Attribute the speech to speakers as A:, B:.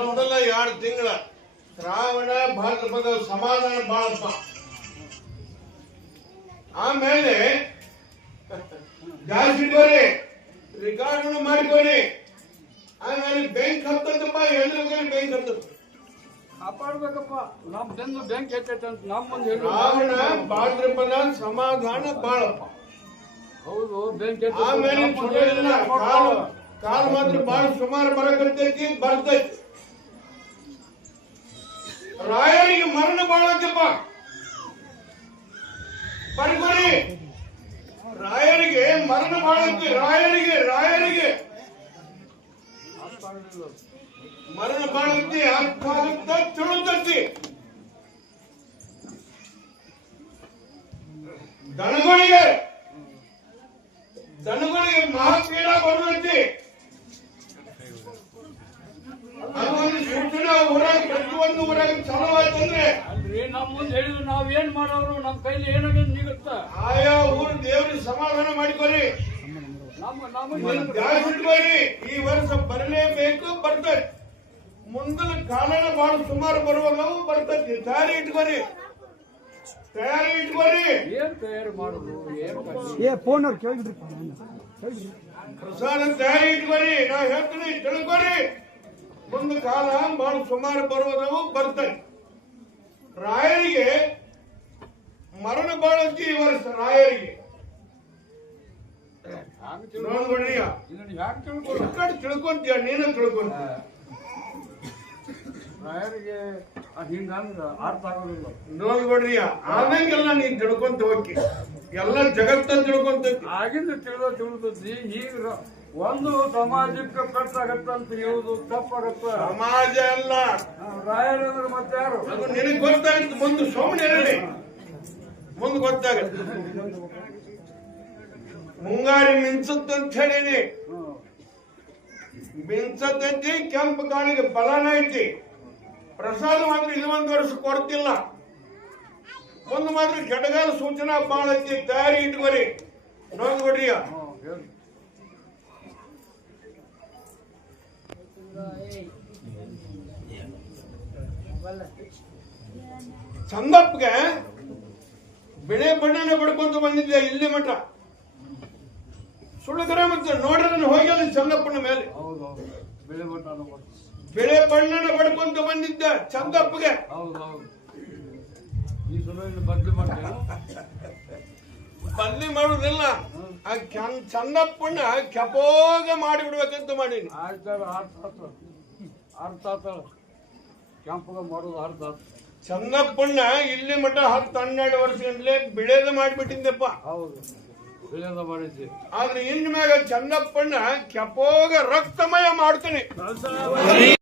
A: ಮೊದಲ ಎರಡು ತಿಂಗಳ. ಶ್ರಾವಣ ಭಾದ್ರಪದ ಸಮಾಧಾನ ಬಾಳಪ್ಪ ಆಮೇಲೆ ಜಾಸ್ತಿ ರಿಕಾರ್ಡ್ ಮಾಡಿಕೊಳ್ಳಿ ಆಮೇಲೆ ಬ್ಯಾಂಕ್ ಹತ್ತದಪ್ಪ ಎಲ್ರಿಗೂ ಬ್ಯಾಂಕ್ ಹತ್ತದ
B: ಕಾಪಾಡ್ಬೇಕಪ್ಪ. ನಮ್ಮ ಬೆನ್ನು ಬ್ಯಾಂಕ್ ಹೆಚ್ಚೈತೆ ಅಂತ ನಮ್ಮ ಮುಂದೆ ಹೇಳಿ
A: ಸಮಾಧಾನ ಬಾಳಪ್ಪ.
B: ಹೌದು ಬ್ಯಾಂಕ್.
A: ಆಮೇಲೆ ಕಾಲ ಕಾಲ ಮಾತ್ರ ಬಾಳ ಸುಮಾರು ಬರಕತ್ತೈತಿ ಬರ್ತೈತಿ. ರಾಯರಿಗೆ ಮರಣ ಬಾಳತ್ತಪ್ಪ ರಾಯರಿಗೆ ಮರಣ ಬಾಳತ್ತೆ ರಾಯರಿಗೆ ರಾಯರಿಗೆ
B: ಕಾಪಾಡಲಿಲ್ಲ.
A: ಮರಣ ಬಾಳತ್ತಿ ಅರ್ಥ ಆಗುತ್ತ ತಿಳುತ್ತೈತಿ ದನಗಳಿಗೆ ದನಗಳಿಗೆ ಮಹಾಪೀಡ ಬರುತ್ತೈತಿ ಅದೊಂದು ಸೂಚನೆ ಊರಾಗ ಪ್ರತಿಯೊಂದು ಊರಾಗ ಚಲೋ ಆಯ್ತಂದ್ರೆ
B: ಅಲ್ರಿ ನಮ್ಮ ಮುಂದೆ ಹೇಳಿದ್ರು ನಾವ್ ಏನ್ ಮಾಡೋರು ನಮ್ಮ ಕೈಲಿ ಏನಾಗ ನಿಗುತ್ತ?
A: ಆಯಾ ಊರು ದೇವ್ರಿಗೆ ಸಮಾಧಾನ ಮಾಡಿಕೊರಿ. ಈ ವರ್ಷ ಬರಲೇಬೇಕು ಬರ್ತದೆ. ಮುಂದಿನ ಕಾಲನ ಬಹಳ ಸುಮಾರು ಬರುವಲ್ಲವು ಬರ್ತದೆ. ತಯಾರಿ ಇಟ್ಕೊರಿ. ತಯಾರಿ ಇಟ್ಕೊರಿ.
B: ಏನ್ ತಯಾರು ಮಾಡುದು? ಏನ್
C: ಏ ಫೋನ್ ಅವ್ರು ಕೇಳಿದ್ರಿ
A: ಪ್ರಸಾದ ತಯಾರಿ ಇಟ್ಕೊರಿ. ನಾ ಹೇಳ್ತೀನಿ ತಿಳ್ಕೊರಿ. ಮುಂದ ಕಾಲ ಬಹಳ ಸುಮಾರು ಬರುವುದವು ಬರ್ತದೆ. ರಾಯರಿಗೆ ಮರಣ ಬಾಳಂತಿ ವರ್ಷ ರಾಯರಿಗೆ. ತಿಳ್ಕೊಂತೀಯ ನೀನು ತಿಳ್ಕೊಂತ
B: ರಾಯರಿಗೆ ಹಿಂಗಂದ್ರ ಅರ್ಥ ಆಗೋದಿಲ್ಲ.
A: ನೋಡ್ಬಿಡ್ರಿ ಆದಂಗೆಲ್ಲ ನೀನ್ ತಿಳ್ಕೊಂತ ಹೋಗಿ. ಎಲ್ಲ ಜಗತ್ತ ತಿಳ್ಕೊಂತೈತಿ
B: ಆಗಿಂದ ತಿಳಿದ ತಿಳಿದದ್ದಿ ಈಗ ಒಂದು ಸಮಾಜಕ್ಕೆ ಕಟ್ಟಾಗತ್ತಂತ ಹೇಳುದು ತಪ್ಪಾಗತ್ತ.
A: ಸಮಾಜ ಅಲ್ಲ.
B: ರಾಯರಂದ್ರೆ ಮತ್ತೆ ಯಾರು?
A: ಅದು ನಿನಗೆ ಗೊತ್ತಾಗುತ್ತೆ. ಮುಂದೆ ಸುಮ್ಮನೆ ಹೇಳಿ ಮುಂದೆ ಗೊತ್ತಾಗತ್ತೆ. ಮುಂಗಾರಿ ಮಿಂಚತ್ತಂತ ಹೇಳಿನಿ. ಮಿಂಚತ್ತೈತಿ ಕೆಂಪು ಕಾಣಿಗೆ ಫಲನ ಐತಿ ಪ್ರಸಾದ ಮಾತ್ರ ಇದು ಒಂದು ವರ್ಷ ಕೊಡ್ತಿಲ್ಲ. ಒಂದು ಮಾತ್ರ ಗಡಗಾಲ ಸೂಚನಾ ಬಾಳಕ್ಕೆ ತಯಾರಿ ಇಟ್ಕೊರಿ
B: ಹ್ಮ್, ಹೇಳು.
A: ಚಂದಪ್ಪಗೆ ಬಿಳೆ ಬಣ್ಣನ ಬಡ್ಕೊಂತ ಬಂದಿದ್ದೆ ಇಲ್ಲಿ ಮಠ? ಸುಳ್ಳಗರ ಮತ್ತೆ ನೋಡರನ್ನು ಹೋಗಿ ಚಂದಪ್ಪನ ಮೇಲೆ.
B: ಹೌದು ಬೆಳೆ ಬಣ್ಣ ಬೆಳೆ
A: ಬಿಳೆ ಬಣ್ಣನ ಬಡ್ಕೊಂತ ಬಂದಿದ್ದ ಚಂದಪ್ಪಗೆ.
B: ಬದ್ಲಿ
A: ಮಾಡುದಿಲ್ಲ ಆ ಚಂದಪ್ಪನ ಕೆಪೋಗ ಮಾಡಿಬಿಡ್ಬೇಕಂತ ಮಾಡೀನಿ.
B: ಕೆಂಪಗ ಮಾಡೋದು ಅರ್ಥ
A: ಚಂದಪ್ಪಣ್ಣ ಇಲ್ಲಿ ಮಟ್ಟ ಹತ್ತು ಹನ್ನೆರಡು ವರ್ಷ ಗಂಟ್ಲೆ ಮಾಡಿಬಿಟ್ಟಿದ್ದೆಪ್ಪ ಮಾಡಿಬಿಟ್ಟಿದ್ದಪ್ಪ.
B: ಹೌದು. ಮಾಡಿದ್ದೆ
A: ಆದ್ರೆ ಇನ್ ಮ್ಯಾಗ ಚಂದಪ್ಪನ ಕೆಪೋಗ ರಕ್ತಮಯ ಮಾಡ್ತೀನಿ.